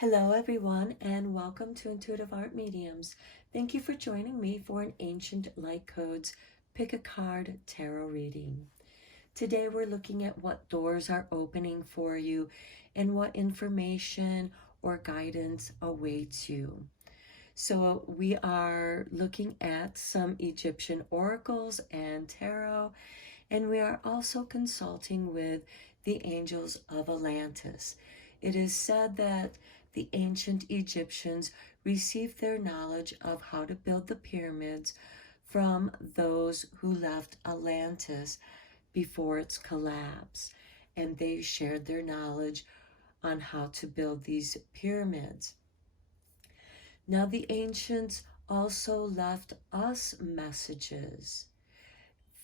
Hello everyone and welcome to Intuitive Art Mediums. Thank you for joining me for an Ancient Light Codes Pick a Card Tarot reading. Today we're looking at what doors are opening for you and what information or guidance awaits you. So we are looking at some Egyptian oracles and tarot, and we are also consulting with the angels of Atlantis. It is said that the ancient Egyptians received their knowledge of how to build the pyramids from those who left Atlantis before its collapse, and they shared their knowledge on how to build these pyramids. Now the ancients also left us messages.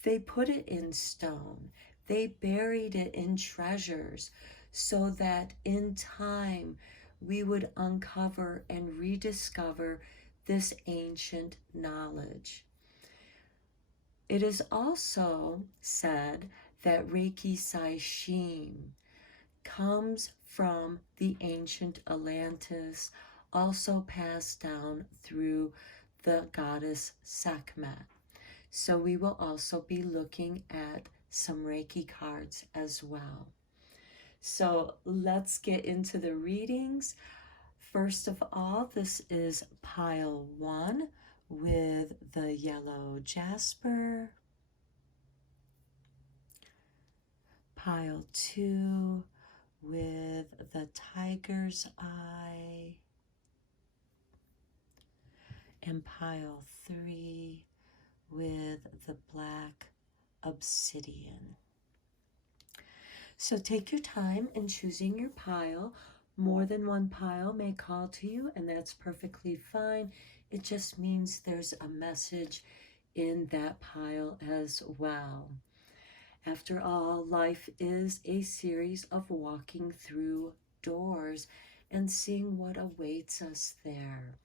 They put it in stone. They buried it in treasures so that in time we would uncover and rediscover this ancient knowledge. It is also said that Reiki comes from the ancient Atlantis, also passed down through the goddess Sekhmet. So we will also be looking at some Reiki cards as well. So let's get into the readings. First of all, this is pile 1 with the yellow jasper. Pile 2 with the tiger's eye. And pile 3 with the black obsidian. So take your time in choosing your pile. More than one pile may call to you, and that's perfectly fine. It just means there's a message in that pile as well. After all, life is a series of walking through doors and seeing what awaits us there.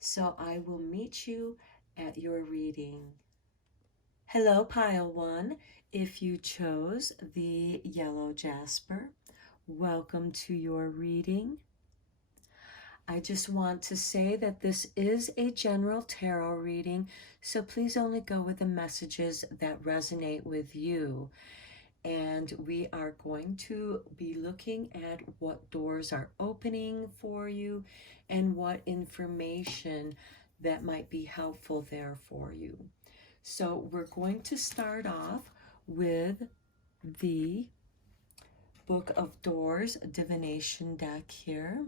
So I will meet you at your reading. Hello, pile 1. If you chose the yellow jasper, welcome to your reading. I just want to say that this is a general tarot reading, so please only go with the messages that resonate with you. And we are going to be looking at what doors are opening for you and what information that might be helpful there for you. So we're going to start off with the Book of Doors divination deck here.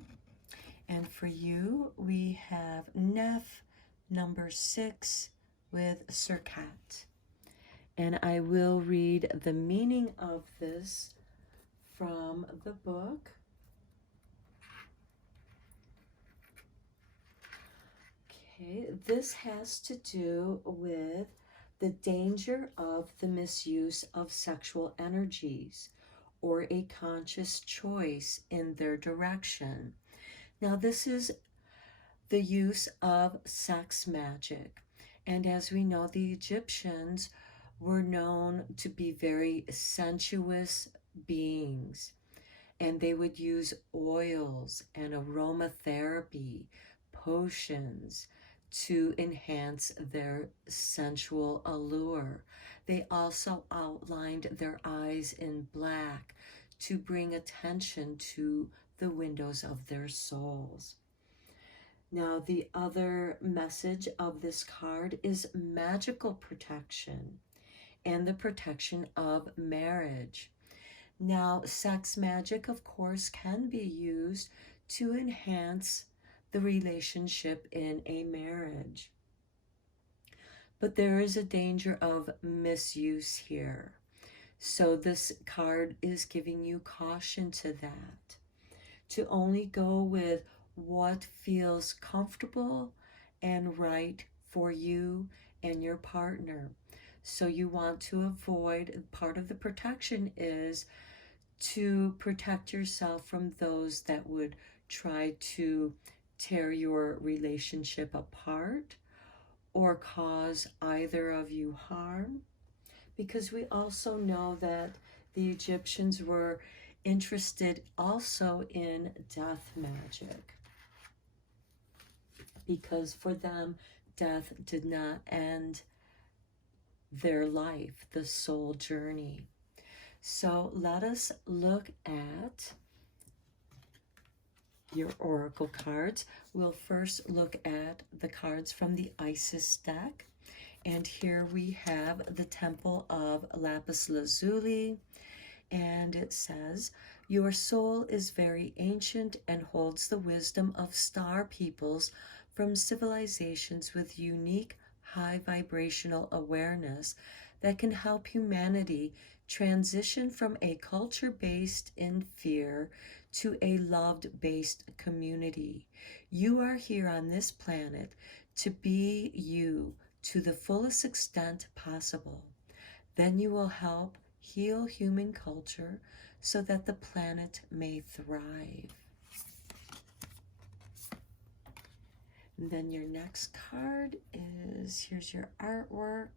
And for you, we have Neff number 6 with Circat. And I will read the meaning of this from the book. Okay, this has to do with the danger of the misuse of sexual energies or a conscious choice in their direction. Now, this is the use of sex magic. And as we know, the Egyptians were known to be very sensuous beings. And they would use oils and aromatherapy, potions, to enhance their sensual allure. They also outlined their eyes in black to bring attention to the windows of their souls. Now, the other message of this card is magical protection and the protection of marriage. Now, sex magic, of course, can be used to enhance the relationship in a marriage. But there is a danger of misuse here. So this card is giving you caution to that. To only go with what feels comfortable and right for you and your partner. So you want to avoid, part of the protection is to protect yourself from those that would try to tear your relationship apart or cause either of you harm. Because we also know that the Egyptians were interested also in death magic. because for them, death did not end their life, the soul journey. So let us look at your oracle cards. We'll first look at the cards from the Isis deck. And here we have the Temple of Lapis Lazuli. And it says, your soul is very ancient and holds the wisdom of star peoples from civilizations with unique high vibrational awareness that can help humanity transition from a culture based in fear to a loved based community. You are here on this planet to be you to the fullest extent possible. Then you will help heal human culture so that the planet may thrive. And then your next card is, here's your artwork.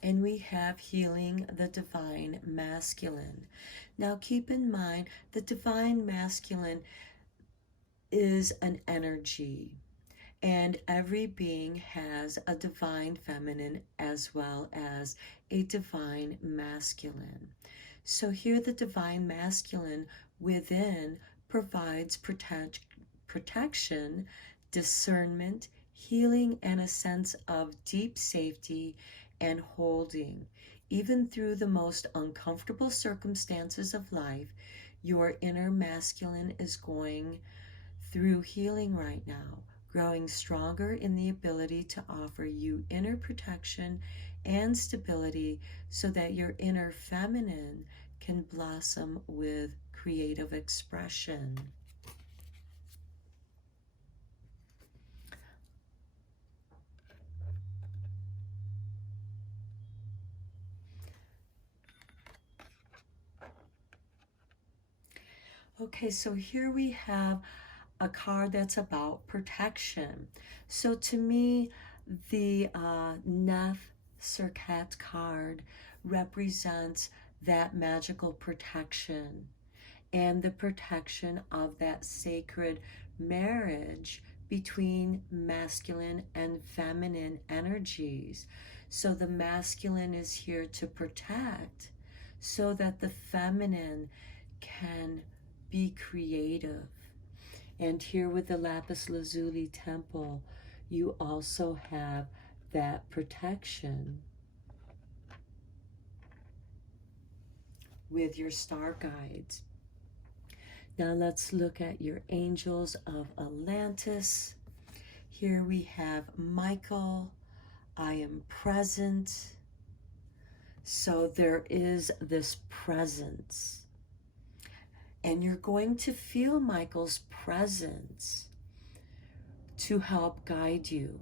And we have healing the divine masculine. Now keep in mind, the divine masculine is an energy. And every being has a divine feminine as well as a divine masculine. So here the divine masculine within provides protection, discernment, healing, and a sense of deep safety and holding. Even through the most uncomfortable circumstances of life, your inner masculine is going through healing right now, growing stronger in the ability to offer you inner protection and stability so that your inner feminine can blossom with creative expression. Okay, so here we have a card that's about protection. So to me, the Nef Serket card represents that magical protection and the protection of that sacred marriage between masculine and feminine energies. So the masculine is here to protect so that the feminine can be creative. And here with the Lapis Lazuli temple, you also have that protection with your star guides. Now let's look at your angels of Atlantis. Here we have Michael, I am present. So there is this presence. And you're going to feel Michael's presence to help guide you.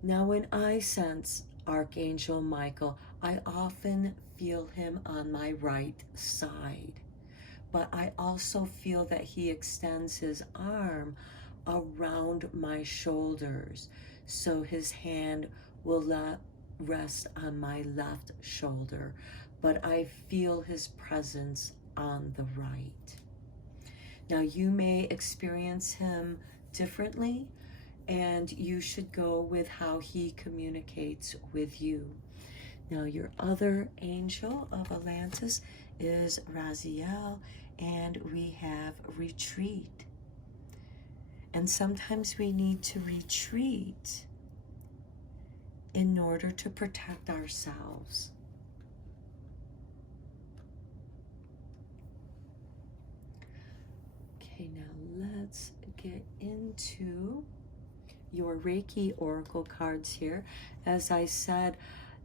Now, when I sense Archangel Michael, I often feel him on my right side. But I also feel that he extends his arm around my shoulders. So his hand will rest on my left shoulder. But I feel his presence on the right. Now you may experience him differently, and you should go with how he communicates with you. Now your other angel of Atlantis is Raziel, and we have retreat. And sometimes we need to retreat in order to protect ourselves. Okay, now let's get into your Reiki Oracle cards here. As I said,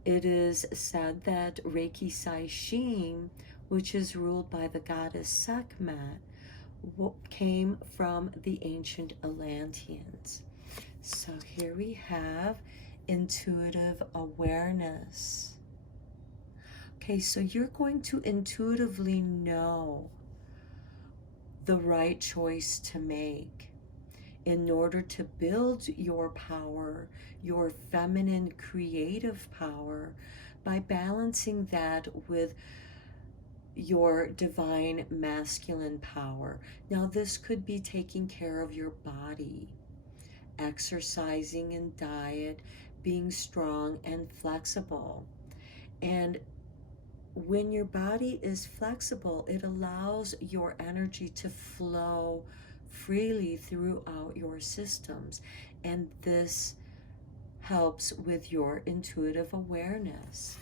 it is said that Reiki Saishin, which is ruled by the goddess Sekhmet, came from the ancient Atlanteans. So here we have intuitive awareness. Okay, so you're going to intuitively know the right choice to make in order to build your power, your feminine creative power, by balancing that with your divine masculine power. Now, this could be taking care of your body, exercising and diet, being strong and flexible. And when your body is flexible, it allows your energy to flow freely throughout your systems. And this helps with your intuitive awareness.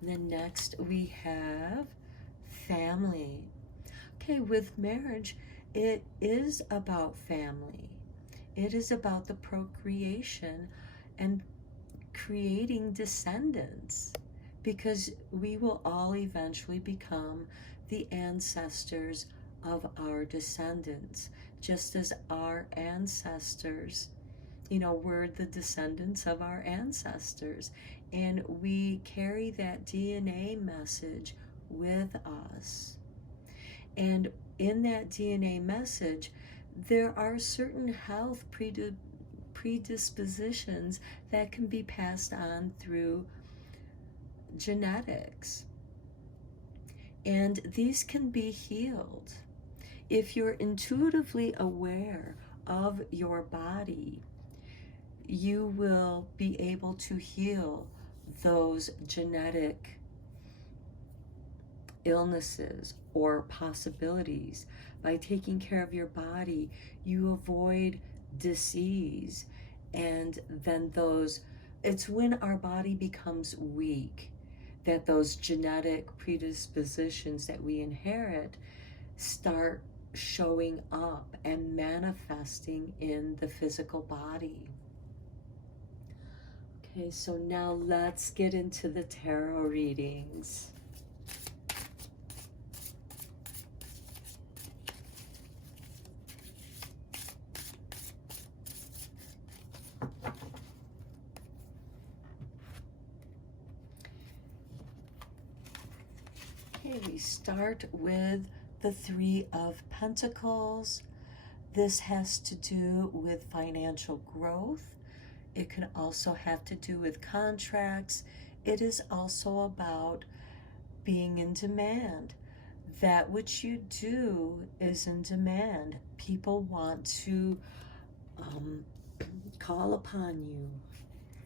And then next we have family. Okay, with marriage, it is about family. It is about the procreation and creating descendants, because we will all eventually become the ancestors of our descendants, just as our ancestors, we're the descendants of our ancestors, and we carry that DNA message with us. And in that DNA message, there are certain health predispositions that can be passed on through genetics. And these can be healed. If you're intuitively aware of your body, you will be able to heal those genetic illnesses or possibilities. By taking care of your body, you avoid disease. And then it's when our body becomes weak that those genetic predispositions that we inherit start showing up and manifesting in the physical body. Okay, so now let's get into the tarot readings. Okay, we start with the Three of Pentacles. This has to do with financial growth. It can also have to do with contracts. It is also about being in demand. That which you do is in demand. People want to call upon you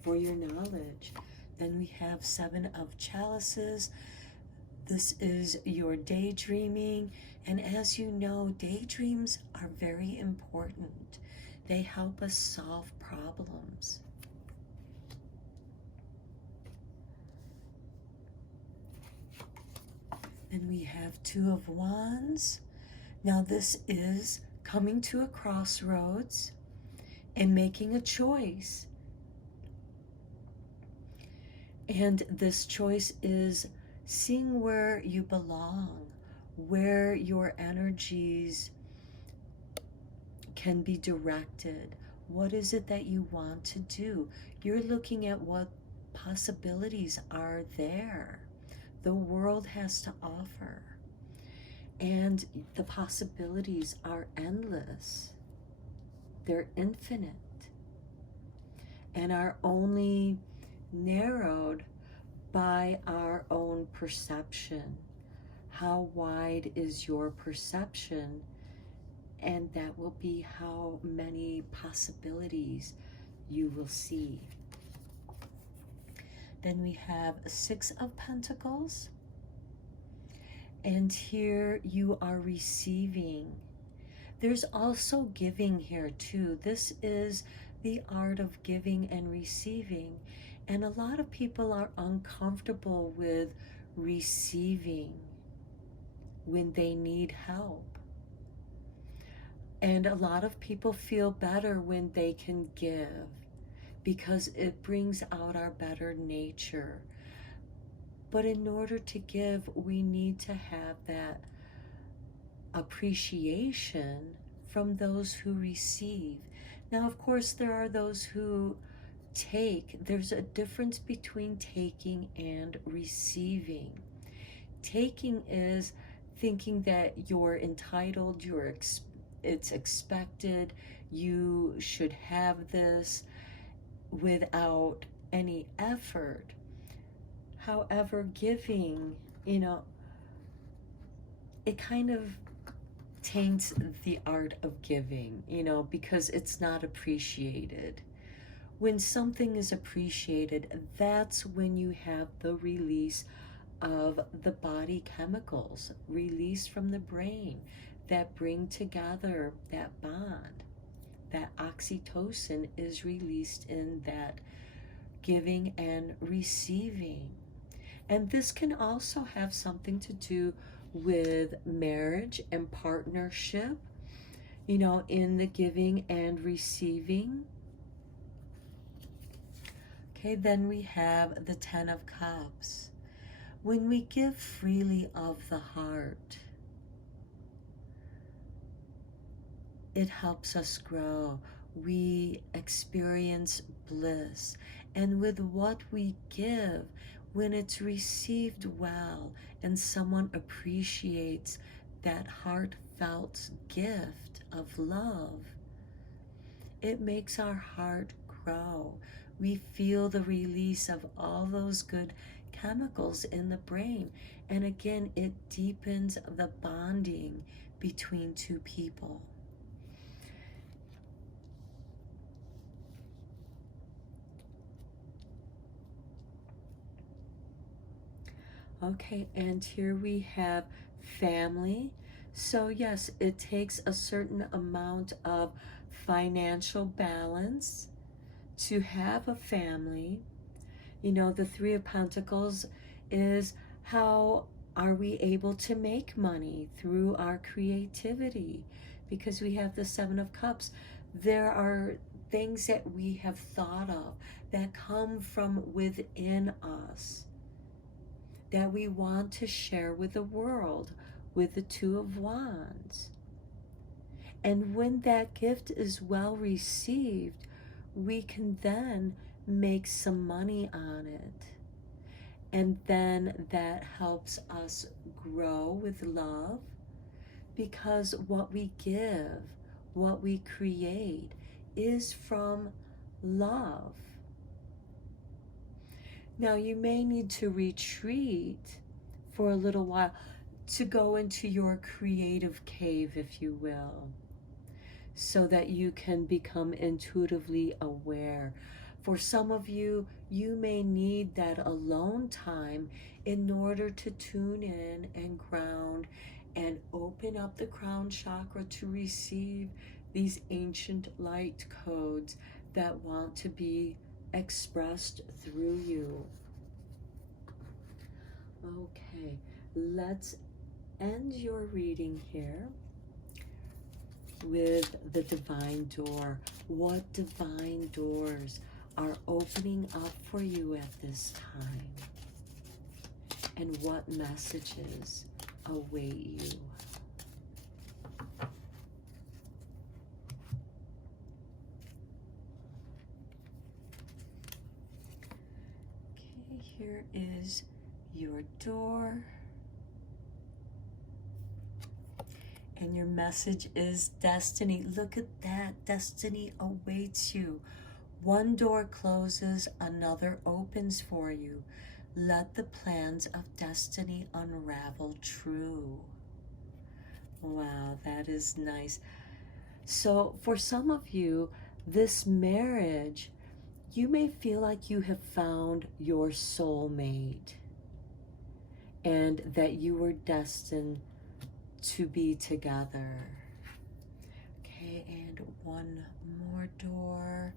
for your knowledge. Then we have Seven of Chalices. This is your daydreaming. And as you know, daydreams are very important. They help us solve problems. Then we have Two of Wands. Now this is coming to a crossroads and making a choice. And this choice is seeing where you belong, where your energies can be directed. What is it that you want to do? You're looking at what possibilities are there. The world has to offer. And the possibilities are endless. They're infinite. And are only narrowed by our own perception. How wide is your perception? And that will be how many possibilities you will see. Then we have Six of Pentacles. And here you are receiving. There's also giving here too. This is the art of giving and receiving. And a lot of people are uncomfortable with receiving when they need help. And a lot of people feel better when they can give, because it brings out our better nature. But in order to give, we need to have that appreciation from those who receive. Now, of course, there are those who take. There's a difference between taking and receiving. Taking is thinking that you're entitled, it's expected, you should have this without any effort. However, giving, it kind of taints the art of giving, because it's not appreciated. When something is appreciated, that's when you have the release of the body chemicals released from the brain that bring together that bond. That oxytocin is released in that giving and receiving. And this can also have something to do with marriage and partnership, in the giving and receiving. Okay, then we have the Ten of Cups. When we give freely of the heart, it helps us grow. We experience bliss. And with what we give, when it's received well and someone appreciates that heartfelt gift of love, it makes our heart grow. We feel the release of all those good chemicals in the brain. And again, it deepens the bonding between two people. Okay, and here we have family. So yes, it takes a certain amount of financial balance to have a family. The Three of Pentacles is how are we able to make money through our creativity? Because we have the Seven of Cups. There are things that we have thought of that come from within us that we want to share with the world, with the Two of Wands. And when that gift is well received, we can then make some money on it. And then that helps us grow with love, because what we give, what we create, is from love. Now, you may need to retreat for a little while to go into your creative cave, if you will, so that you can become intuitively aware. For some of you, you may need that alone time in order to tune in and ground and open up the crown chakra to receive these ancient light codes that want to be expressed through you. Okay, let's end your reading here with the divine door. What divine doors are opening up for you at this time? And what messages await you? Okay, here is your door. And your message is destiny. Look at that. Destiny awaits you. One door closes, another opens for you. Let the plans of destiny unravel true. Wow, that is nice. So for some of you, this marriage, you may feel like you have found your soulmate and that you were destined to be together. Okay, and one more door.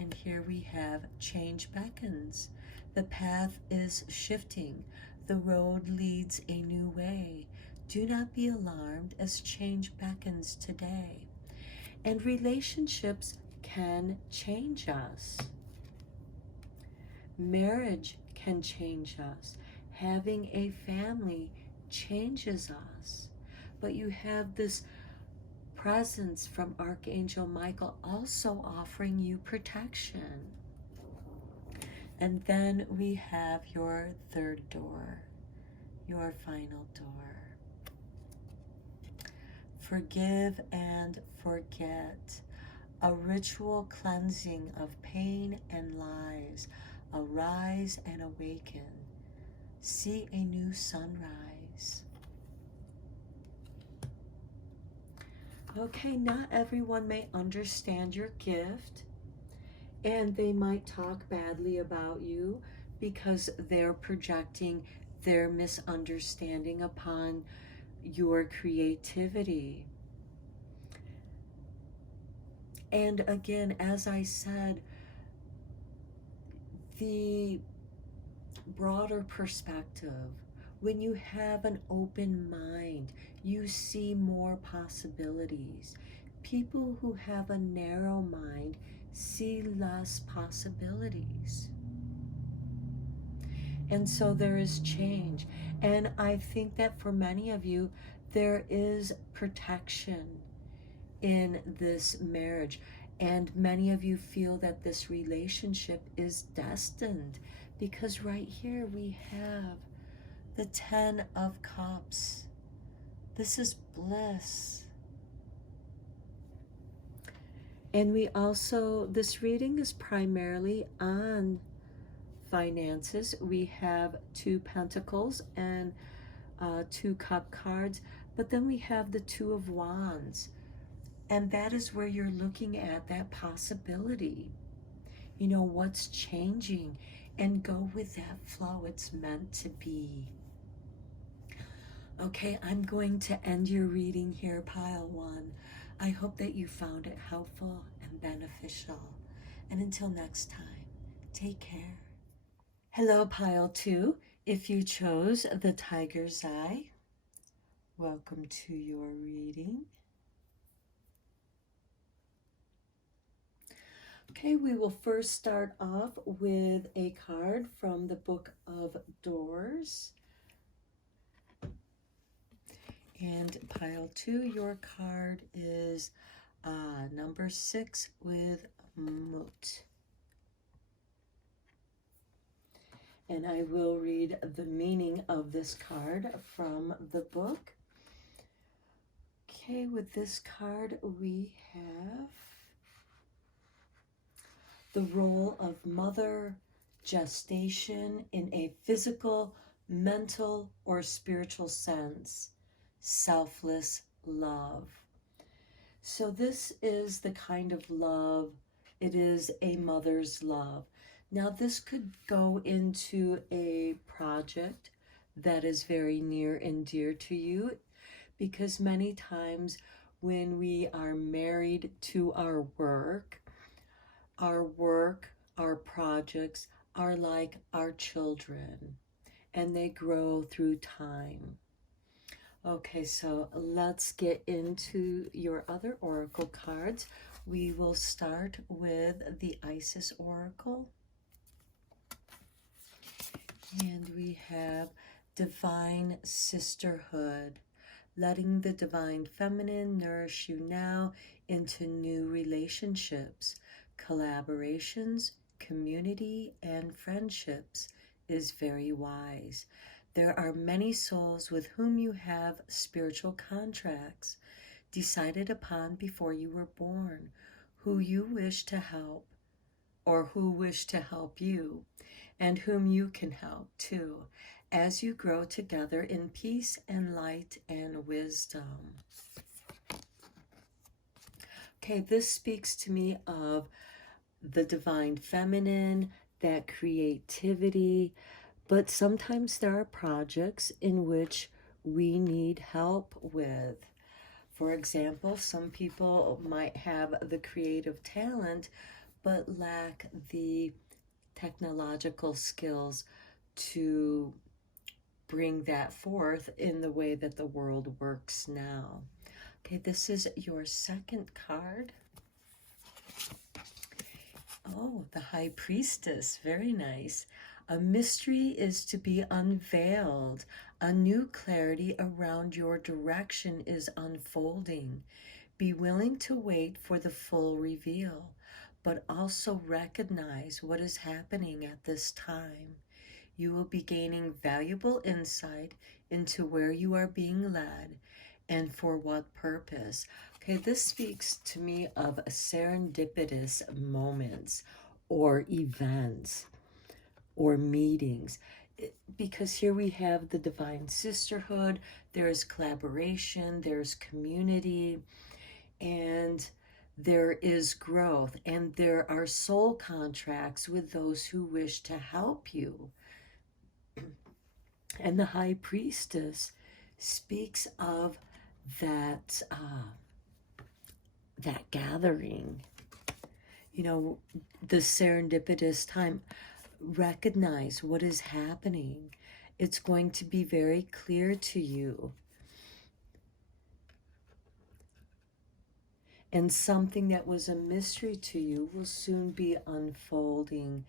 And here we have change beckons. The path is shifting. The road leads a new way. Do not be alarmed as change beckons today. And relationships can change us. Marriage can change us. Having a family changes us. But you have this presence from Archangel Michael also offering you protection. And then we have your third door, your final door. Forgive and forget. A ritual cleansing of pain and lies. Arise and awaken. See a new sunrise. Okay, not everyone may understand your gift, and they might talk badly about you because they're projecting their misunderstanding upon your creativity. And again, as I said, the broader perspective, when you have an open mind, you see more possibilities. People who have a narrow mind see less possibilities. And so there is change. And I think that for many of you, there is protection in this marriage. And many of you feel that this relationship is destined because right here we have the 10 of Cups. This is bliss. And we also, this reading is primarily on finances. We have 2 Pentacles and 2 Cup cards, but then we have the 2 of Wands. And that is where you're looking at that possibility. You know, what's changing, and go with that flow. It's meant to be. Okay, I'm going to end your reading here, Pile 1. I hope that you found it helpful and beneficial. And until next time, take care. Hello, Pile 2. If you chose the Tiger's Eye, welcome to your reading. Okay, we will first start off with a card from the Book of Doors. And Pile 2, your card is number 6 with Mut. And I will read the meaning of this card from the book. Okay, with this card we have the role of mother, gestation in a physical, mental, or spiritual sense, selfless love. So this is the kind of love, it is a mother's love. Now this could go into a project that is very near and dear to you, because many times when we are married to our work, our projects are like our children, and they grow through time. Okay, so let's get into your other oracle cards. We will start with the Isis Oracle. And we have Divine Sisterhood, letting the Divine Feminine nourish you now into new relationships, collaborations, community, and friendships is very wise. There are many souls with whom you have spiritual contracts decided upon before you were born, who you wish to help, or who wish to help you, and whom you can help too, as you grow together in peace and light and wisdom. Okay, this speaks to me of the Divine Feminine, that creativity, but sometimes there are projects in which we need help with. For example, some people might have the creative talent, but lack the technological skills to bring that forth in the way that the world works now. Okay, this is your second card. Oh, the High Priestess, very nice. A mystery is to be unveiled. A new clarity around your direction is unfolding. Be willing to wait for the full reveal, but also recognize what is happening at this time. You will be gaining valuable insight into where you are being led and for what purpose. Okay, this speaks to me of serendipitous moments or events or meetings. because here we have the divine sisterhood, there's collaboration, there's community, and there is growth, and there are soul contracts with those who wish to help you. And the high priestess speaks of that that gathering, you know, the serendipitous time. Recognize what is happening. It's going to be very clear to you. And something that was a mystery to you will soon be unfolding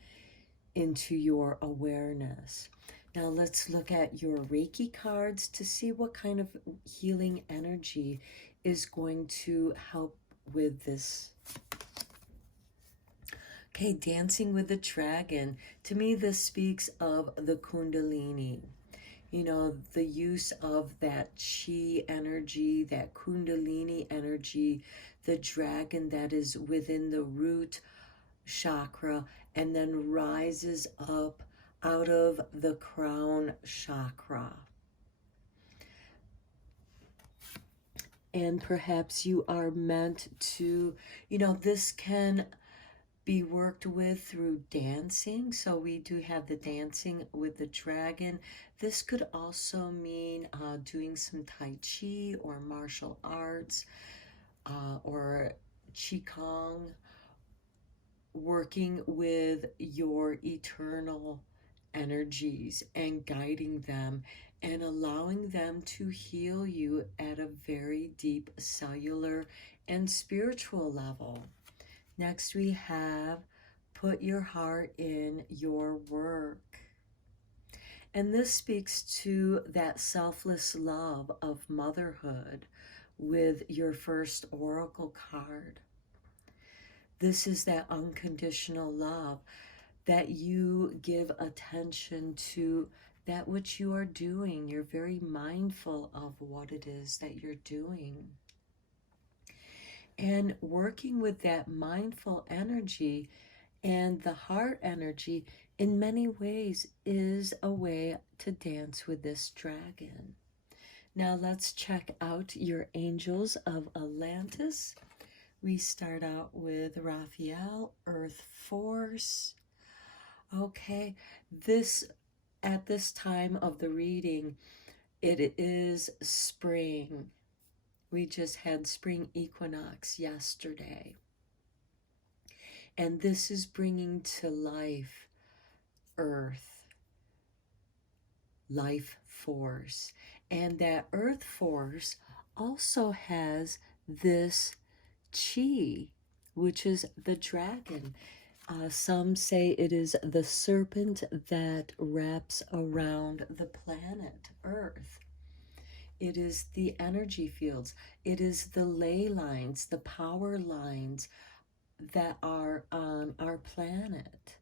into your awareness. Now let's look at your Reiki cards to see what kind of healing energy is going to help with this. Okay, dancing with the dragon. To me, this speaks of the Kundalini. You know, the use of that chi energy, that Kundalini energy, the dragon that is within the root chakra and then rises up out of the crown chakra. And perhaps you are meant to, you know, this can be worked with through dancing. So we do have the dancing with the dragon. This could also mean doing some Tai Chi or martial arts or Qigong, working with your eternal energies and guiding them and allowing them to heal you at a very deep cellular and spiritual level. Next, we have put your heart in your work. And this speaks to that selfless love of motherhood with your first oracle card. This is that unconditional love, that you give attention to that which you are doing. You're very mindful of what it is that you're doing. And working with that mindful energy and the heart energy in many ways is a way to dance with this dragon. Now let's check out your angels of Atlantis. We start out with Raphael, Earth Force. Okay, at this time of the reading, it is spring. We just had spring equinox yesterday. And this is bringing to life Earth, life force. And that Earth force also has this chi, which is the dragon. Some say it is the serpent that wraps around the planet Earth. It is the energy fields. It is the ley lines, the power lines that are on our planet.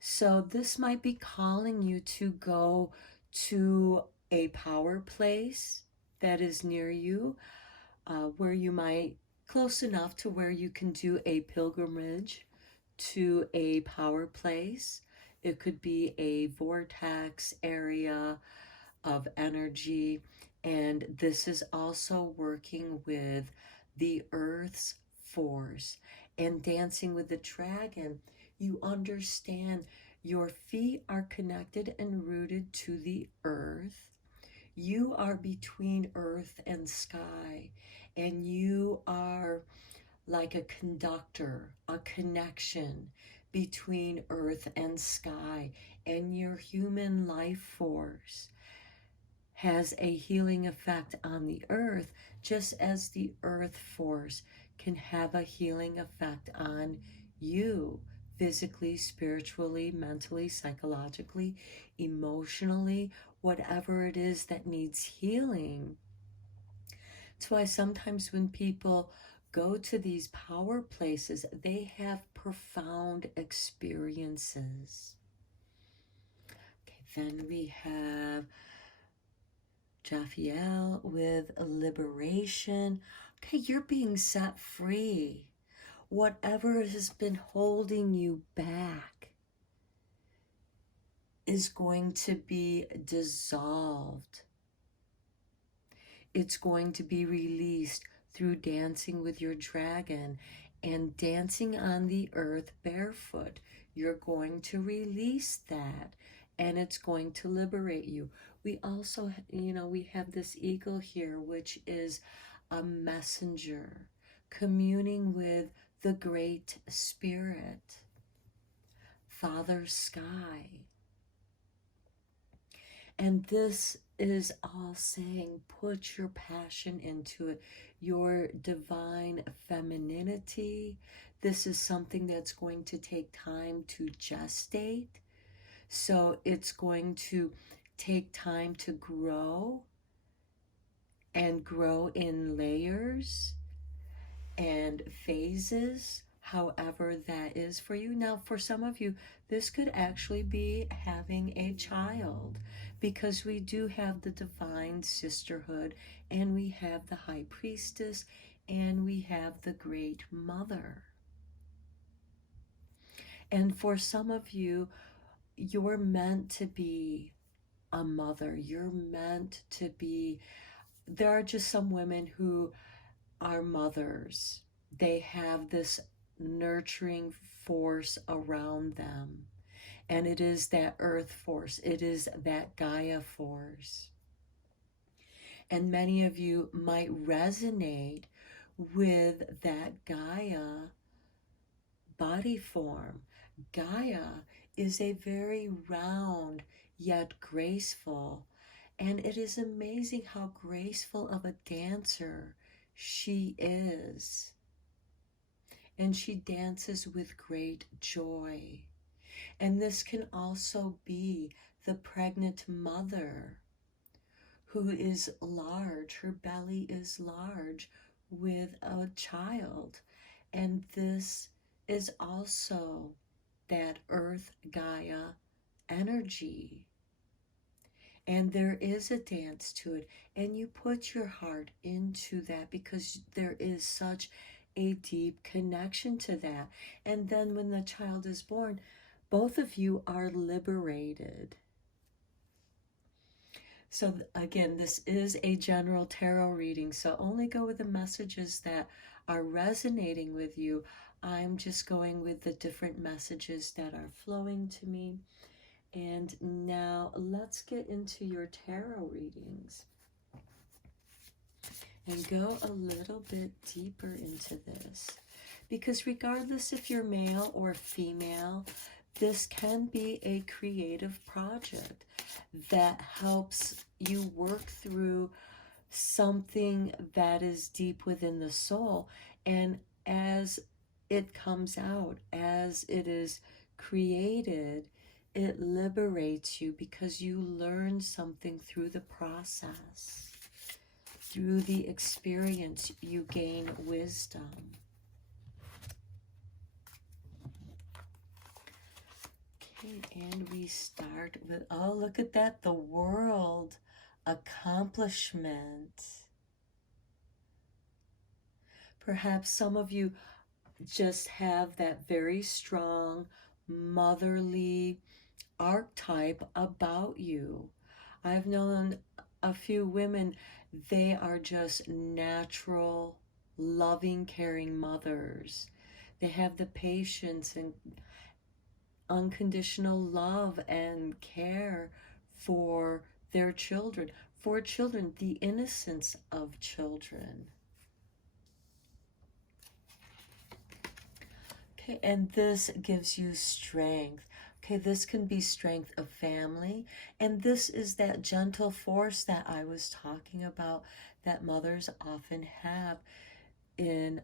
So this might be calling you to go to a power place that is near you, where you might, close enough to where you can do a pilgrimage to a power place. It could be a vortex area of energy. And this is also working with the Earth's force. And dancing with the dragon, you understand your feet are connected and rooted to the earth. You are between earth and sky, and you are like a conductor, a connection between earth and sky, and your human life force has a healing effect on the earth, just as the earth force can have a healing effect on you, physically, spiritually, mentally, psychologically, emotionally, whatever it is that needs healing. That's why sometimes when people go to these power places, they have profound experiences. Okay, then we have Japhiel with liberation. Okay, you're being set free. Whatever has been holding you back is going to be dissolved. It's going to be released through dancing with your dragon and dancing on the earth barefoot. You're going to release that, and it's going to liberate you. We also, we have this eagle here, which is a messenger communing with the Great Spirit, Father Sky. And this is all saying, put your passion into it, your divine femininity. This is something that's going to take time to gestate. So it's going to take time to grow and grow in layers and phases, however that is for you. Now, for some of you, this could actually be having a child, because we do have the divine sisterhood, and we have the high priestess, and we have the great mother. And for some of you, you're meant to be a mother. You're meant to be, there are just some women who are mothers. They have this nurturing force around them. And it is that earth force. It is that Gaia force. And many of you might resonate with that Gaia body form. Gaia is a very round yet graceful, and it is amazing how graceful of a dancer she is. And she dances with great joy. And this can also be the pregnant mother who is large. Her belly is large with a child. And this is also that Earth Gaia energy. And there is a dance to it. And you put your heart into that because there is such a deep connection to that. And then when the child is born, both of you are liberated. So again, this is a general tarot reading, so only go with the messages that are resonating with you. I'm just going with the different messages that are flowing to me. And now let's get into your tarot readings and go a little bit deeper into this. Because regardless if you're male or female, this can be a creative project that helps you work through something that is deep within the soul. And as it comes out, as it is created, it liberates you because you learn something through the process. Through the experience, you gain wisdom. Okay, and we start with, oh, look at that, the world accomplishment. Perhaps some of you just have that very strong motherly archetype about you. I've known a few women, they are just natural, loving, caring mothers. They have the patience and unconditional love and care for their children, the innocence of children. Okay, and this gives you strength. Okay, this can be strength of family, and this is that gentle force that I was talking about that mothers often have in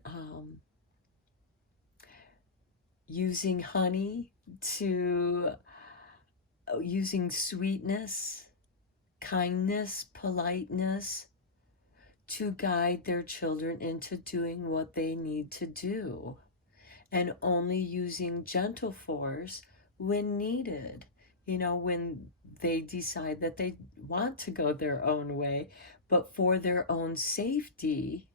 using honey, to using sweetness, kindness, politeness to guide their children into doing what they need to do, and only using gentle force when needed, when they decide that they want to go their own way. But for their own safety,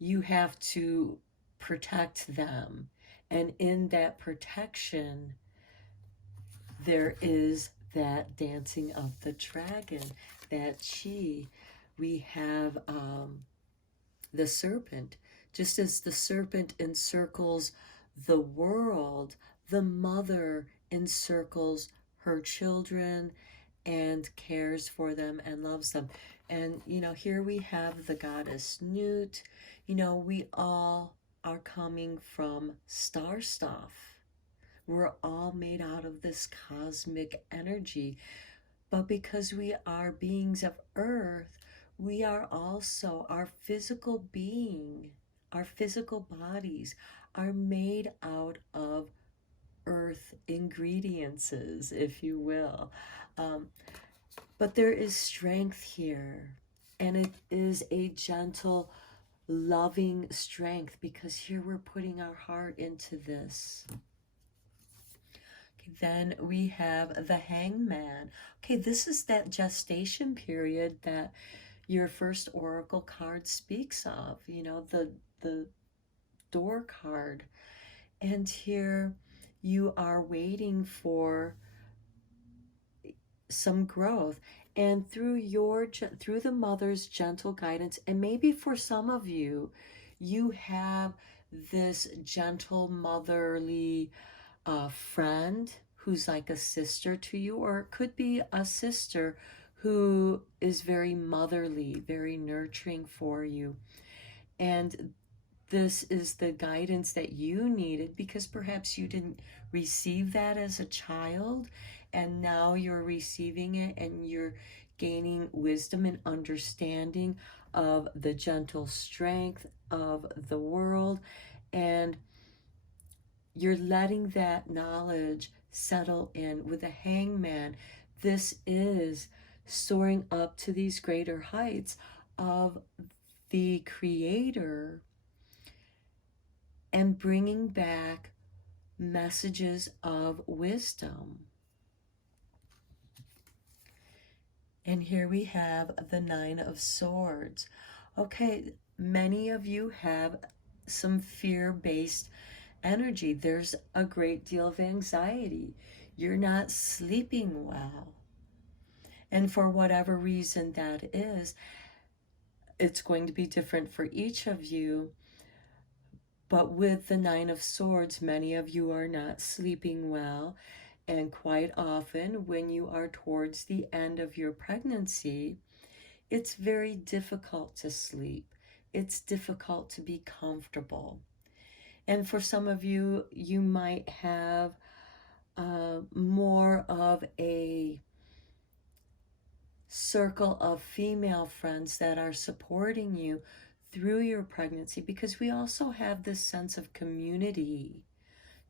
you have to protect them. And in that protection, there is that dancing of the dragon, that chi. We have the serpent. Just as the serpent encircles the world, the mother encircles her children and cares for them and loves them. And, here we have the goddess Nut. We all are coming from star stuff. We're all made out of this cosmic energy. But because we are beings of earth, we are also, our physical being, our physical bodies are made out of earth ingredients, if you will. But there is strength here, and it is a gentle, loving strength, because here we're putting our heart into this. Okay, then we have the Hangman. Okay, this is that gestation period that your first oracle card speaks of, the door card. And here you are waiting for some growth, and through the mother's gentle guidance, and maybe for some of you, you have this gentle motherly friend who's like a sister to you, or it could be a sister who is very motherly, very nurturing for you. And this is the guidance that you needed, because perhaps you didn't receive that as a child, and now you're receiving it, and you're gaining wisdom and understanding of the gentle strength of the world, and you're letting that knowledge settle in. With the Hangman, this is soaring up to these greater heights of the Creator and bringing back messages of wisdom. And here we have the Nine of Swords. Okay, many of you have some fear-based energy. There's a great deal of anxiety. You're not sleeping well. And for whatever reason that is, it's going to be different for each of you. But with the Nine of Swords, many of you are not sleeping well. And quite often, when you are towards the end of your pregnancy, it's very difficult to sleep. It's difficult to be comfortable. And for some of you, you might have more of a circle of female friends that are supporting you through your pregnancy, because we also have this sense of community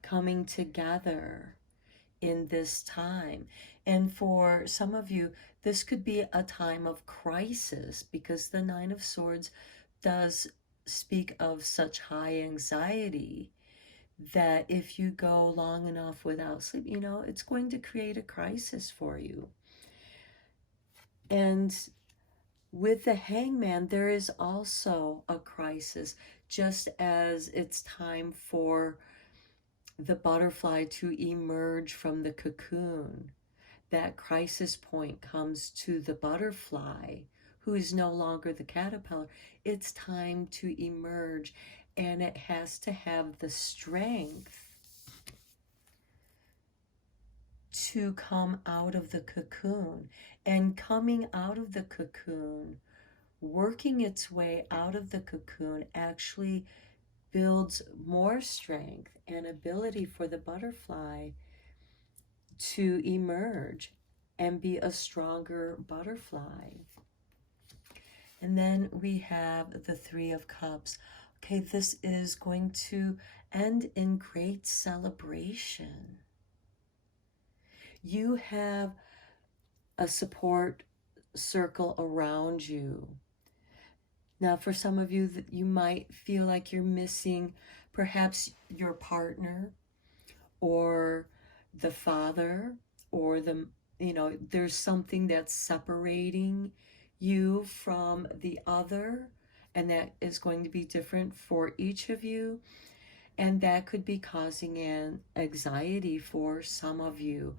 coming together in this time. And for some of you, this could be a time of crisis, because the Nine of Swords does speak of such high anxiety that if you go long enough without sleep, it's going to create a crisis for you. And with the Hangman, there is also a crisis, just as it's time for the butterfly to emerge from the cocoon. That crisis point comes to the butterfly, who is no longer the caterpillar. It's time to emerge, and it has to have the strength to come out of the cocoon. And coming out of the cocoon, working its way out of the cocoon, actually builds more strength and ability for the butterfly to emerge and be a stronger butterfly. And then we have the Three of Cups. Okay, this is going to end in great celebration. You have a support circle around you. Now, for some of you, you might feel like you're missing perhaps your partner or the father, or there's something that's separating you from the other, and that is going to be different for each of you. And that could be causing an anxiety for some of you.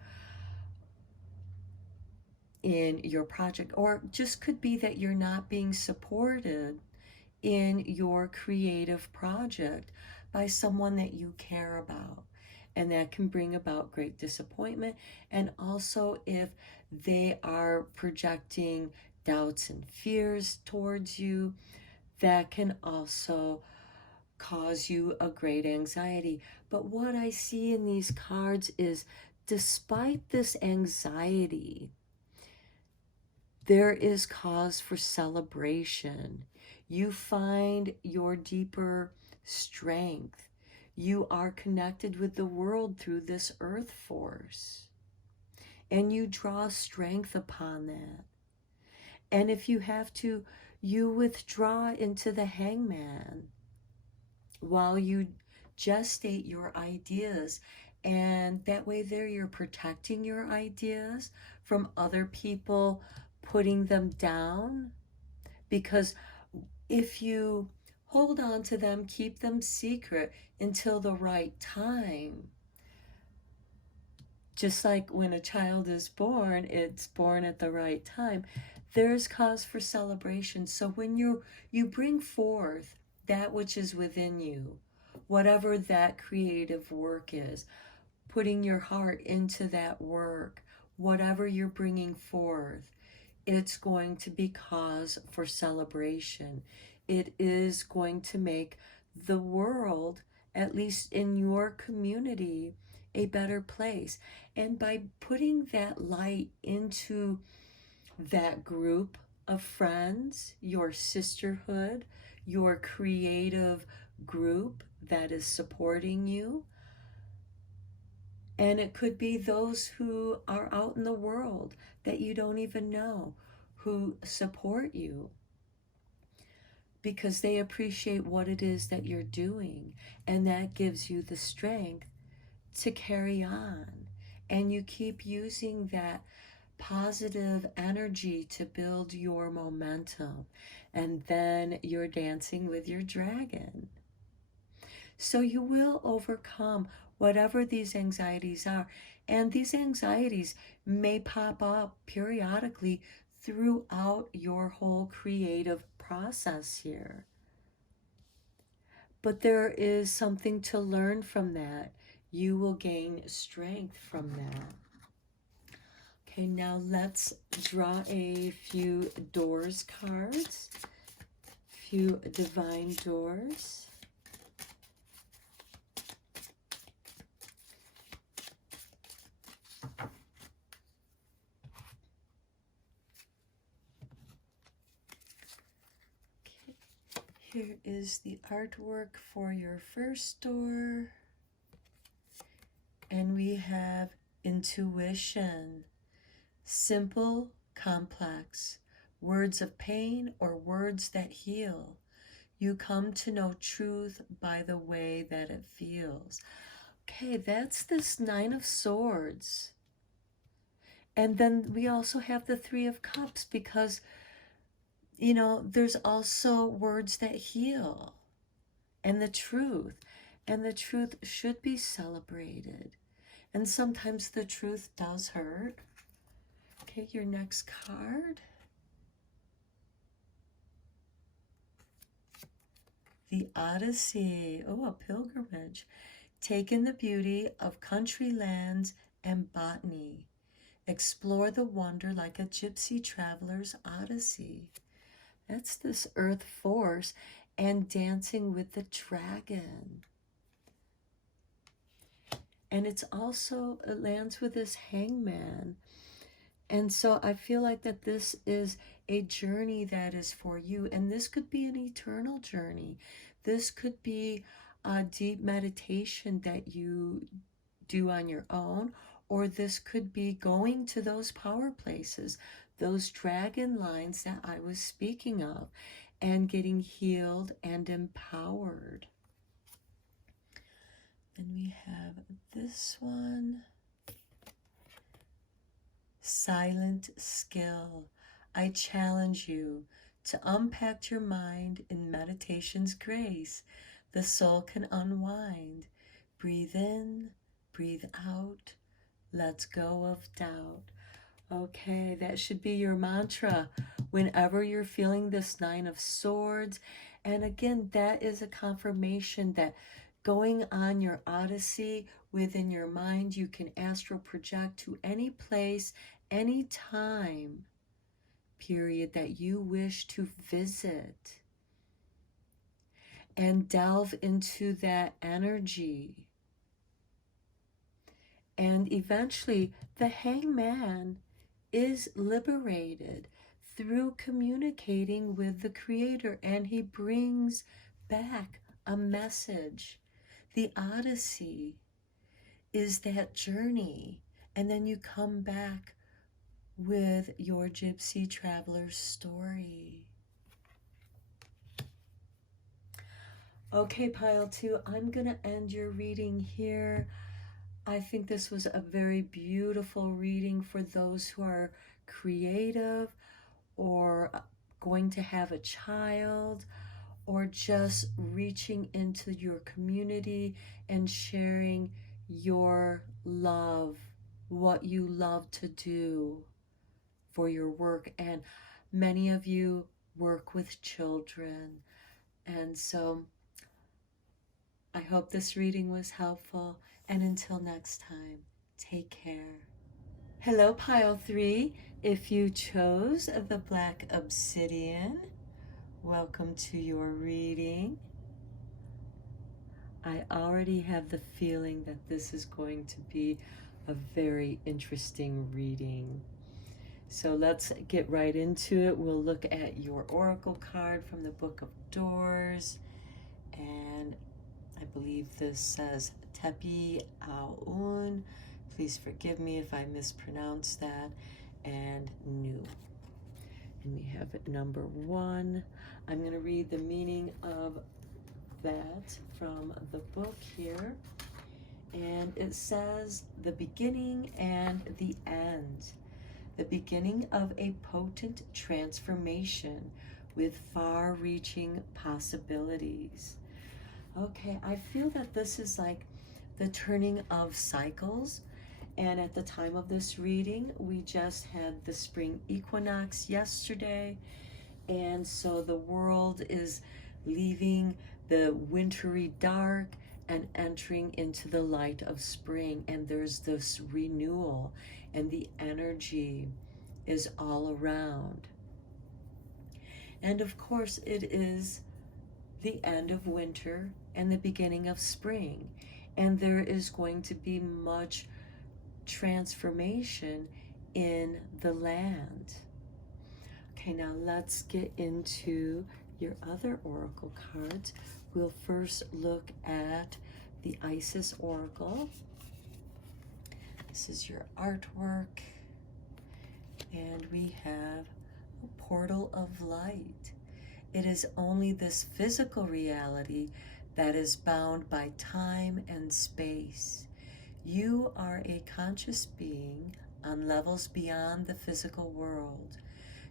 in your project, or just could be that you're not being supported in your creative project by someone that you care about. And that can bring about great disappointment. And also, if they are projecting doubts and fears towards you, that can also cause you a great anxiety. But what I see in these cards is, despite this anxiety, there is cause for celebration. You find your deeper strength. You are connected with the world through this earth force. And you draw strength upon that. And if you have to, you withdraw into the Hangman while you gestate your ideas. And that way there you're protecting your ideas from other people putting them down. Because if you hold on to them, keep them secret until the right time, just like when a child is born, it's born at the right time, there's cause for celebration. So when you bring forth that which is within you, whatever that creative work is, putting your heart into that work, whatever you're bringing forth, it's going to be cause for celebration. It is going to make the world, at least in your community, a better place. And by putting that light into that group of friends, your sisterhood, your creative group that is supporting you, and it could be those who are out in the world that you don't even know, who support you because they appreciate what it is that you're doing. And that gives you the strength to carry on. And you keep using that positive energy to build your momentum. And then you're dancing with your dragon. So you will overcome whatever these anxieties are. And these anxieties may pop up periodically throughout your whole creative process here. But there is something to learn from that. You will gain strength from that. Okay, now let's draw a few doors cards. Few divine doors. Here is the artwork for your first door. And we have intuition, simple, complex, words of pain or words that heal. You come to know truth by the way that it feels. Okay, that's this Nine of Swords. And then we also have the Three of Cups because, you know, there's also words that heal and the truth. And the truth should be celebrated. And sometimes the truth does hurt. Okay, your next card. The Odyssey. Oh, a pilgrimage. Take in the beauty of country lands and botany. Explore the wonder like a gypsy traveler's odyssey. That's this earth force and dancing with the dragon. And it's also, it lands with this Hangman. And so I feel like that this is a journey that is for you. And this could be an eternal journey. This could be a deep meditation that you do on your own. Or this could be going to those power places, those dragon lines that I was speaking of, and getting healed and empowered. Then we have this one. Silent skill. I challenge you to unpack your mind in meditation's grace. The soul can unwind. Breathe in, breathe out. Let's go of doubt. Okay, that should be your mantra whenever you're feeling this Nine of Swords. And again, that is a confirmation that going on your odyssey within your mind, you can astral project to any place, any time period that you wish to visit and delve into that energy. And eventually, the Hangman is liberated through communicating with the Creator, and he brings back a message. The Odyssey is that journey, and then you come back with your gypsy traveler's story. Okay, pile 2, I'm going to end your reading here. I think this was a very beautiful reading for those who are creative or going to have a child, or just reaching into your community and sharing your love, what you love to do for your work. And many of you work with children. And so I hope this reading was helpful. And until next time, take care. Hello, pile 3. If you chose the black obsidian, welcome to your reading. I already have the feeling that this is going to be a very interesting reading. So let's get right into it. We'll look at your oracle card from the Book of Doors. And I believe this says Tepi Aun. Please forgive me if I mispronounce that. And new. And we have number 1. I'm going to read the meaning of that from the book here. And it says the beginning and the end. The beginning of a potent transformation with far-reaching possibilities. Okay, I feel that this is like the turning of cycles. And at the time of this reading, we just had the spring equinox yesterday. And so the world is leaving the wintry dark and entering into the light of spring. And there's this renewal, and the energy is all around. And of course, it is the end of winter and the beginning of spring. And there is going to be much transformation in the land. Okay, now let's get into your other oracle cards. We'll first look at the Isis Oracle. This is your artwork. And we have a portal of light. It is only this physical reality that is bound by time and space. You are a conscious being on levels beyond the physical world.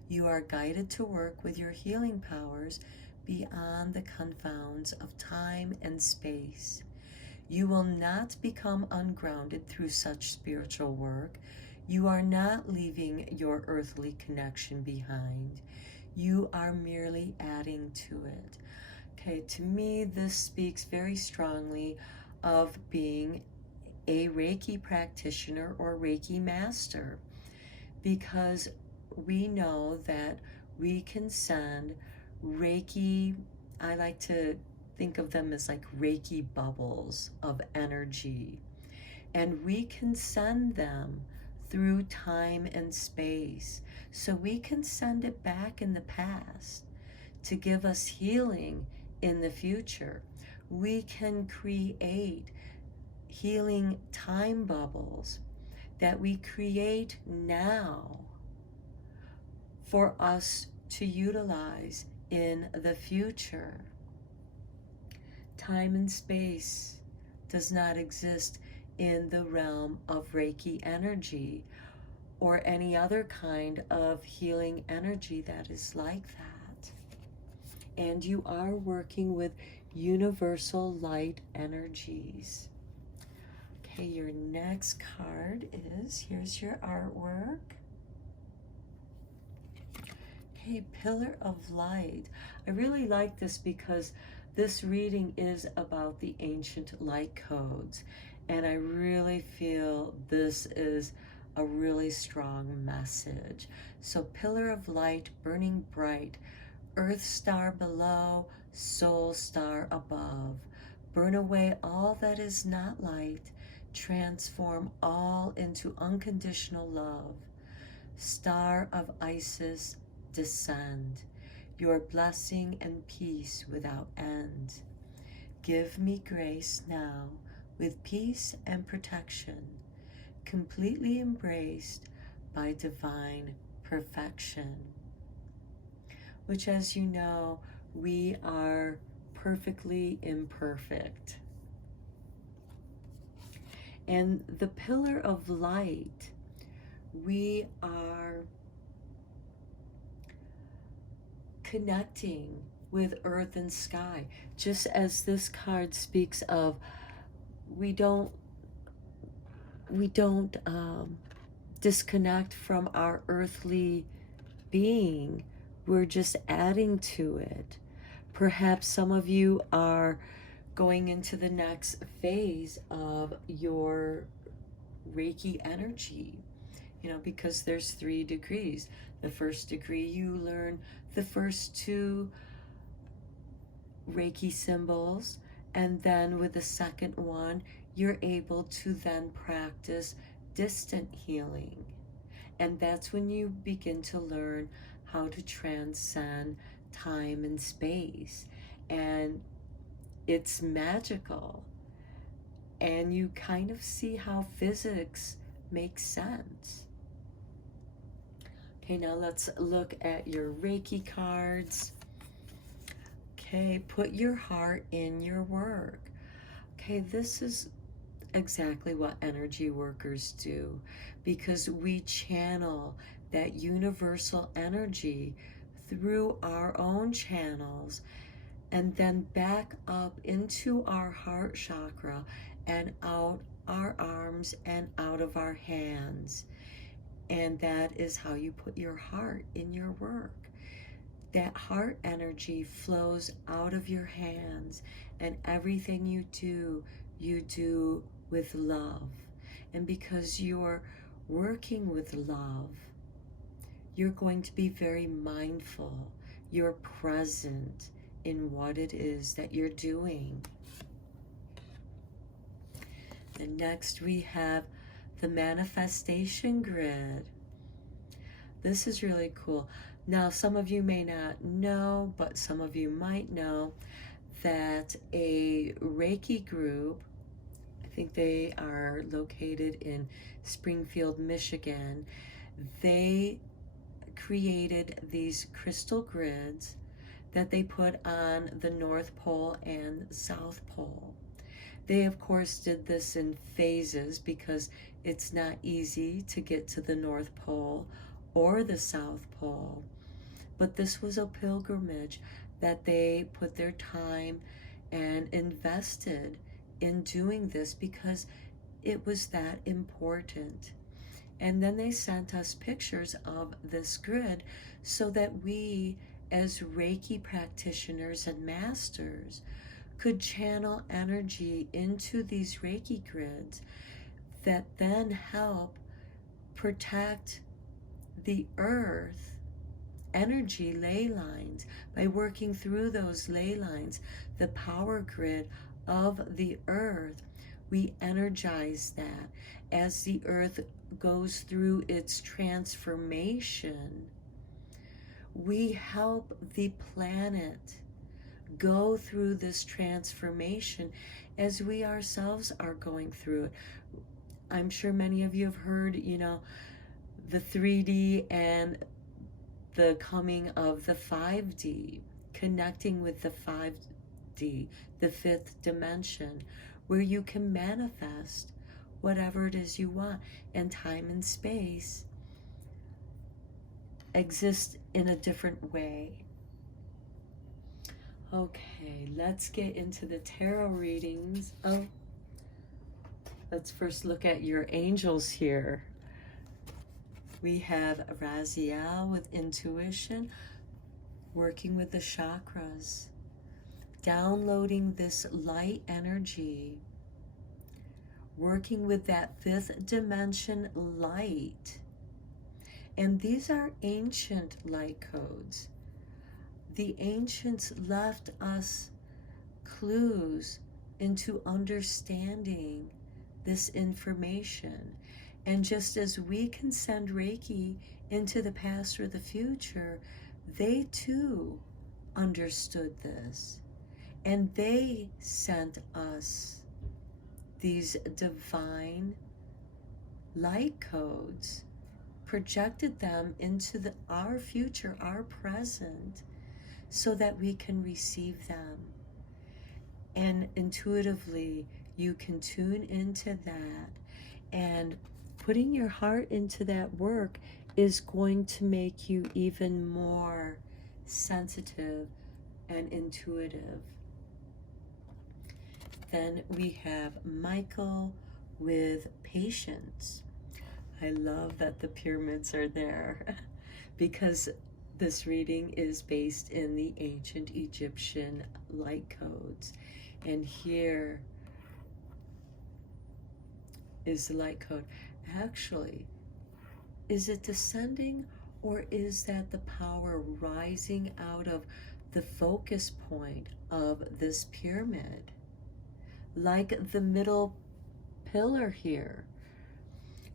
You are guided to work with your healing powers beyond the confines of time and space. You will not become ungrounded through such spiritual work. You are not leaving your earthly connection behind. You are merely adding to it. Okay, to me, this speaks very strongly of being a Reiki practitioner or Reiki master, because we know that we can send Reiki, I like to think of them as like Reiki bubbles of energy, and we can send them through time and space. So we can send it back in the past to give us healing in the future. We can create healing time bubbles that we create now for us to utilize in the future. Time and space does not exist in the realm of Reiki energy or any other kind of healing energy that is like that. And you are working with universal light energies. Okay, your next card is, here's your artwork. Okay, Pillar of Light. I really like this because this reading is about the ancient light codes, and I really feel this is a really strong message. So, Pillar of Light, burning bright, Earth star below, soul star above. Burn away all that is not light, transform all into unconditional love. Star of Isis, descend, your blessing and peace without end. Give me grace now with peace and protection, completely embraced by divine perfection. Which, as you know, we are perfectly imperfect. And the pillar of light, we are connecting with earth and sky. Just as this card speaks of, we don't disconnect from our earthly being. We're just adding to it. Perhaps some of you are going into the next phase of your Reiki energy, because there's 3 degrees. The first degree, you learn the first 2 Reiki symbols, and then with the second one, you're able to then practice distant healing. And that's when you begin to learn how to transcend time and space. And it's magical. And you kind of see how physics makes sense. Okay, now let's look at your Reiki cards. Okay, put your heart in your work. Okay, this is exactly what energy workers do, because we channel that universal energy through our own channels and then back up into our heart chakra and out our arms and out of our hands. And that is how you put your heart in your work. That heart energy flows out of your hands, and everything you do with love. And because you're working with love, you're going to be very mindful. You're present in what it is that you're doing. And next we have the manifestation grid. This is really cool. Now, some of you may not know, but some of you might know that a Reiki group, I think they are located in Springfield, Michigan, they created these crystal grids that they put on the North Pole and South Pole. They, of course, did this in phases because it's not easy to get to the North Pole or the South Pole. But this was a pilgrimage that they put their time and invested in doing this because it was that important. And then they sent us pictures of this grid so that we, as Reiki practitioners and masters, could channel energy into these Reiki grids that then help protect the earth energy ley lines. By working through those ley lines, the power grid of the earth, we energize that. As the earth goes through its transformation, we help the planet go through this transformation as we ourselves are going through it. I'm sure many of you have heard, the 3D and the coming of the 5D, connecting with the 5D, the 5th dimension, where you can manifest whatever it is you want, and time and space exist in a different way. Okay, let's get into the tarot readings. Let's first look at your angels here. We have Raziel with intuition, working with the chakras, downloading this light energy, working with that fifth dimension light. And these are ancient light codes. The ancients left us clues into understanding this information. And just as we can send Reiki into the past or the future, they too understood this. And they sent us these divine light codes, projected them into our future, our present, so that we can receive them. And intuitively, you can tune into that. And putting your heart into that work is going to make you even more sensitive and intuitive. Then we have Michael with patience. I love that the pyramids are there because this reading is based in the ancient Egyptian light codes. And here is the light code. Actually, is it descending, or is that the power rising out of the focus point of this pyramid? Like the middle pillar here.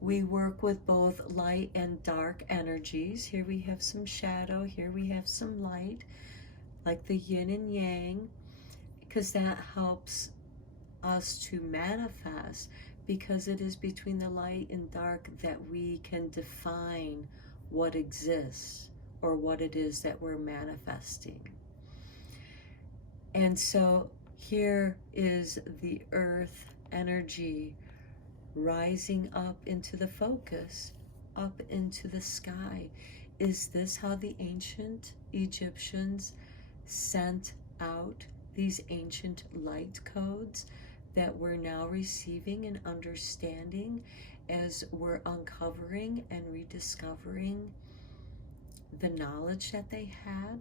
We work with both light and dark energies. Here we have some shadow, here we have some light, like the yin and yang, because that helps us to manifest, because it is between the light and dark that we can define what exists or what it is that we're manifesting. And so here is the earth energy rising up into the focus, up into the sky. Is this how the ancient Egyptians sent out these ancient light codes that we're now receiving and understanding as we're uncovering and rediscovering the knowledge that they had?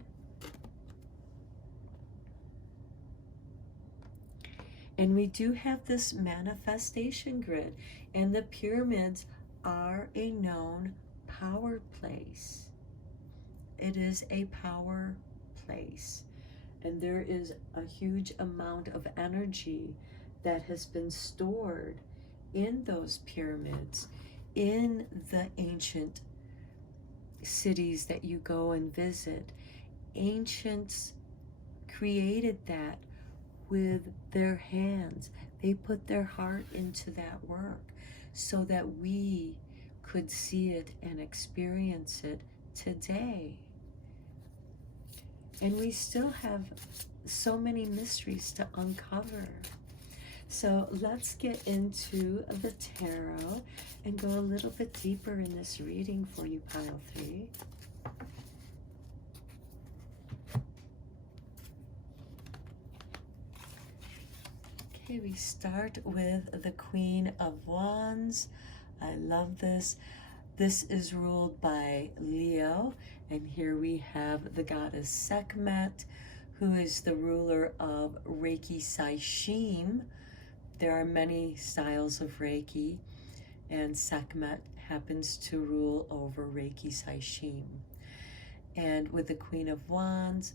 And we do have this manifestation grid, and the pyramids are a known power place. It is a power place, and there is a huge amount of energy that has been stored in those pyramids, in the ancient cities that you go and visit. Ancients created that with their hands. They put their heart into that work so that we could see it and experience it today. And we still have so many mysteries to uncover. So let's get into the tarot and go a little bit deeper in this reading for you, pile 3. Okay, we start with the Queen of Wands. I love this. This is ruled by Leo, and here we have the goddess Sekhmet, who is the ruler of Reiki Saishim. There are many styles of Reiki, and Sekhmet happens to rule over Reiki Saishim. And with the Queen of Wands,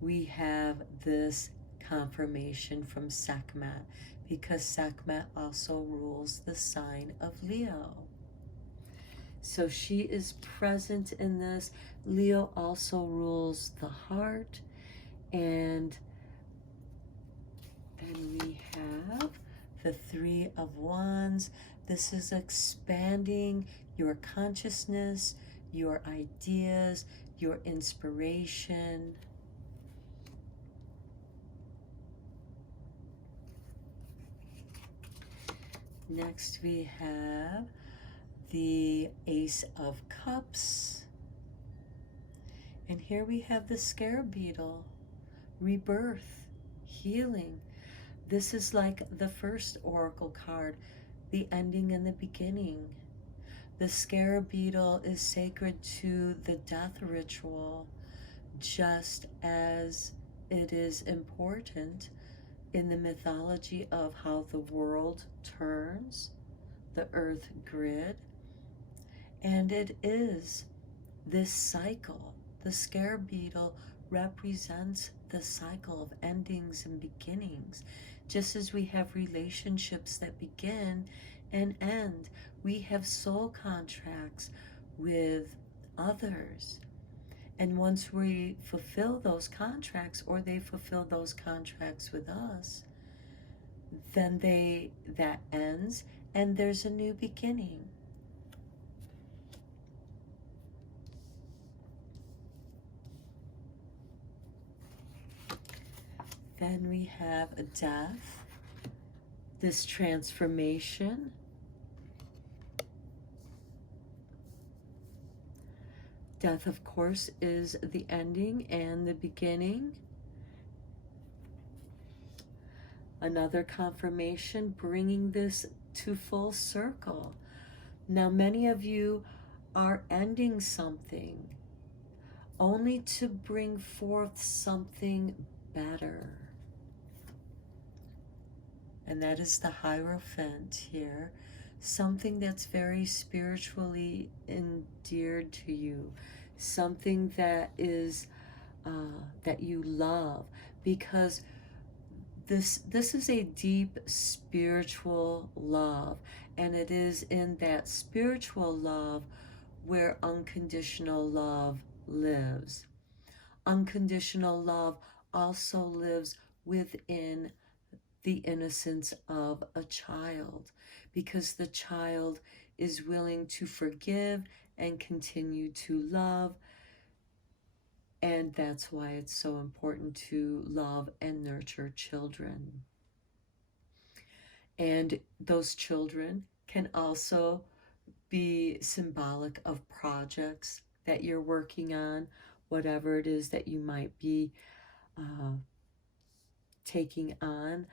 we have this confirmation from Sekhmet, because Sekhmet also rules the sign of Leo. So she is present in this. Leo also rules the heart. And then we have the Three of Wands. This is expanding your consciousness, your ideas, your inspiration. Next we have the Ace of Cups. And here we have the Scarab Beetle, rebirth, healing. This is like the first Oracle card, the ending and the beginning. The Scarab Beetle is sacred to the death ritual, just as it is important in the mythology of how the world turns, the earth grid, and it is this cycle. The scare beetle represents the cycle of endings and beginnings. Just as we have relationships that begin and end, we have soul contracts with others. And once we fulfill those contracts, or they fulfill those contracts with us, then that ends and there's a new beginning. Then we have a death, this transformation. Death, of course, is the ending and the beginning. Another confirmation, bringing this to full circle. Now, many of you are ending something only to bring forth something better. And that is the Hierophant here. Something that's very spiritually endeared to you. Something that is, that you love. Because this is a deep spiritual love. And it is in that spiritual love where unconditional love lives. Unconditional love also lives within the innocence of a child, because the child is willing to forgive and continue to love. And that's why it's so important to love and nurture children. And those children can also be symbolic of projects that you're working on, whatever it is that you might be taking on.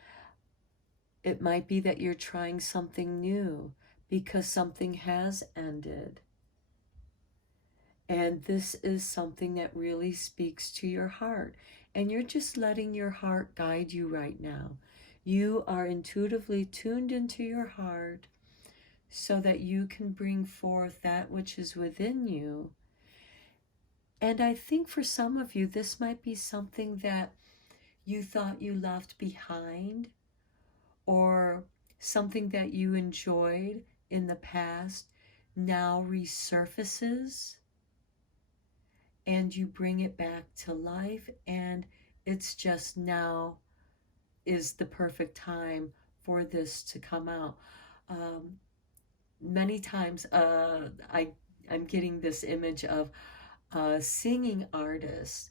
It might be that you're trying something new because something has ended. And this is something that really speaks to your heart. And you're just letting your heart guide you right now. You are intuitively tuned into your heart so that you can bring forth that which is within you. And I think for some of you, this might be something that you thought you left behind, or something that you enjoyed in the past now resurfaces, and you bring it back to life, and it's just now is the perfect time for this to come out. Many times I'm getting this image of singing artists.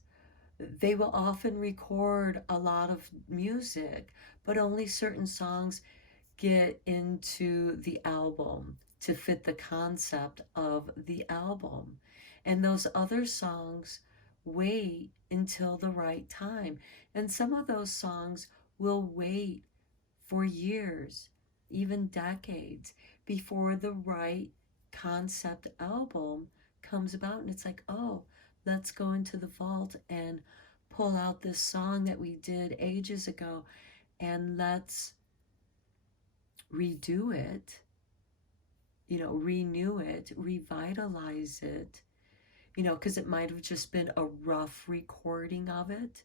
They will often record a lot of music, but only certain songs get into the album to fit the concept of the album. And those other songs wait until the right time. And some of those songs will wait for years, even decades, before the right concept album comes about. And it's like, oh, let's go into the vault and pull out this song that we did ages ago, and let's redo it, renew it, revitalize it, because it might have just been a rough recording of it,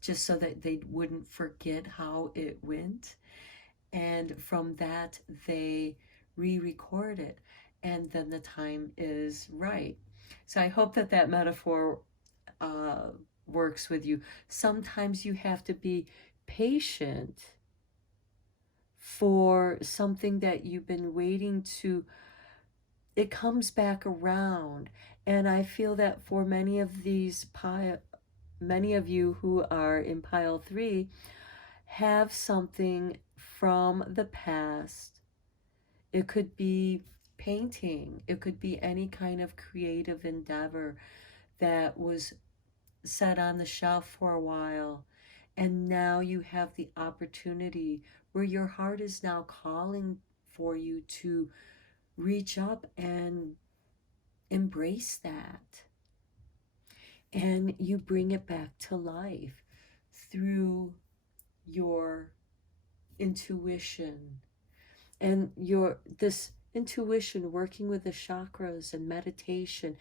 just so that they wouldn't forget how it went. And from that, they re-record it, and then the time is right. So I hope that metaphor works with you. Sometimes you have to be patient for something that you've been waiting to, it comes back around. And I feel that for many of you who are in pile 3 have something from the past. It could be painting, it could be any kind of creative endeavor that was set on the shelf for a while, and now you have the opportunity where your heart is now calling for you to reach up and embrace that. and you bring it back to life through your intuition. And this intuition, working with the chakras and meditation,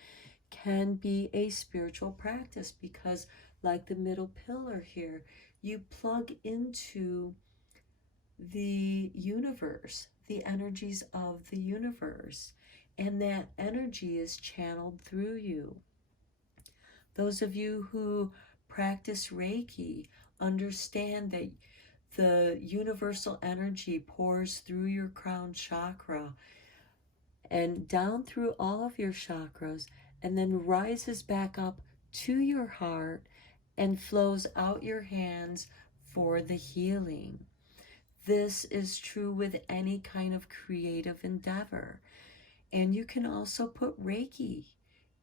can be a spiritual practice, because like the middle pillar here, you plug into the universe, the energies of the universe, and that energy is channeled through you. Those of you who practice Reiki understand that the universal energy pours through your crown chakra and down through all of your chakras, and then rises back up to your heart and flows out your hands for the healing. This is true with any kind of creative endeavor. And you can also put Reiki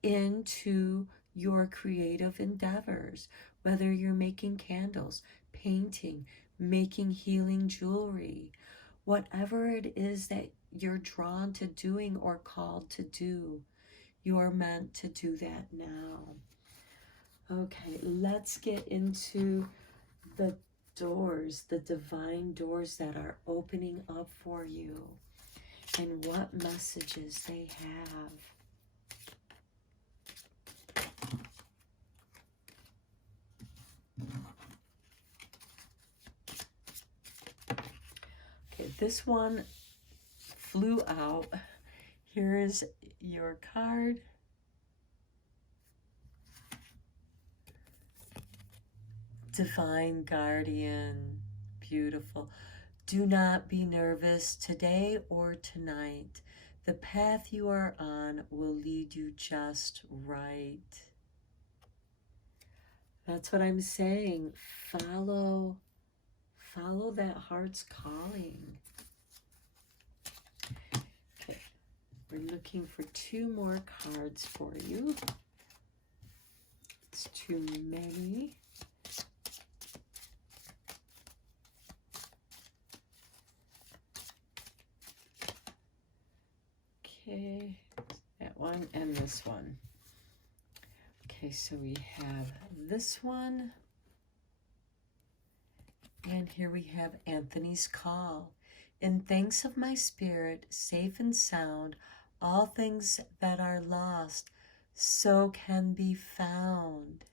into your creative endeavors, whether you're making candles, painting, making healing jewelry, whatever it is that you're drawn to doing or called to do, you're meant to do that now. Okay, let's get into the doors, the divine doors that are opening up for you, and what messages they have. Okay, this one flew out. Here is your card. Divine Guardian. Beautiful. Do not be nervous today or tonight. The path you are on will lead you just right. That's what I'm saying. Follow that heart's calling. Okay, we're looking for 2 more cards for you. It's too many. Okay, that one and this one. Okay, so we have this one. And here we have Anthony's call. In thanks of my spirit, safe and sound, all things that are lost so can be found.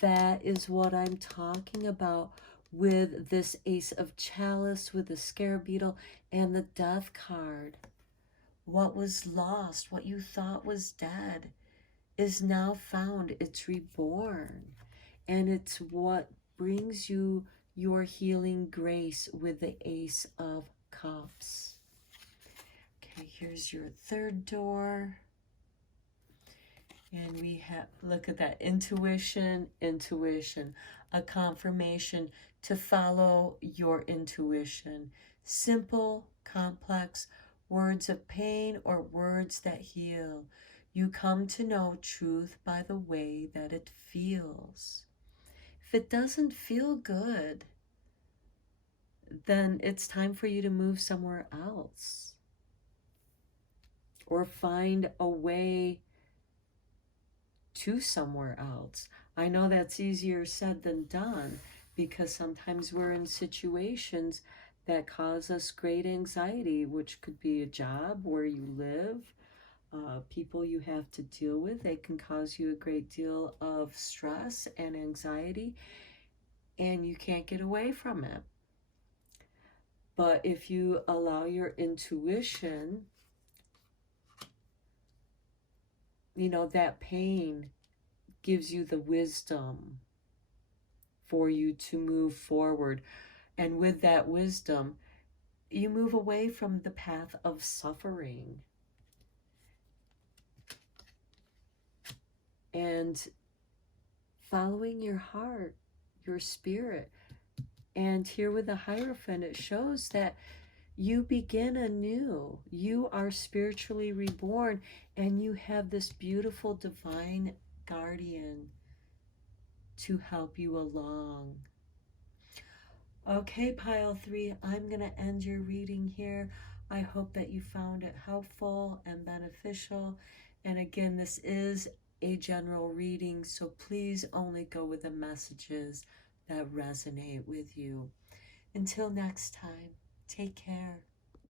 That is what I'm talking about with this Ace of Chalice, with the Scarab Beetle, and the Death card. What was lost, what you thought was dead, is now found. It's reborn. And it's what brings you your healing grace with the Ace of Cups. Okay, here's your 3rd door. And we have, look at that, intuition, a confirmation to follow your intuition. Simple, complex, words of pain or words that heal. You come to know truth by the way that it feels. If it doesn't feel good, then it's time for you to move somewhere else, or find a way to somewhere else. I know that's easier said than done, because sometimes we're in situations that cause us great anxiety, which could be a job, where you live, people you have to deal with. They can cause you a great deal of stress and anxiety, and you can't get away from it. But if you allow your intuition, that pain gives you the wisdom for you to move forward. And with that wisdom, you move away from the path of suffering. And following your heart, your spirit. And here with the Hierophant, it shows that you begin anew. You are spiritually reborn, and you have this beautiful divine guardian to help you along. Okay, pile 3, I'm going to end your reading here. I hope that you found it helpful and beneficial. And again, this is a general reading, so please only go with the messages that resonate with you. Until next time, take care.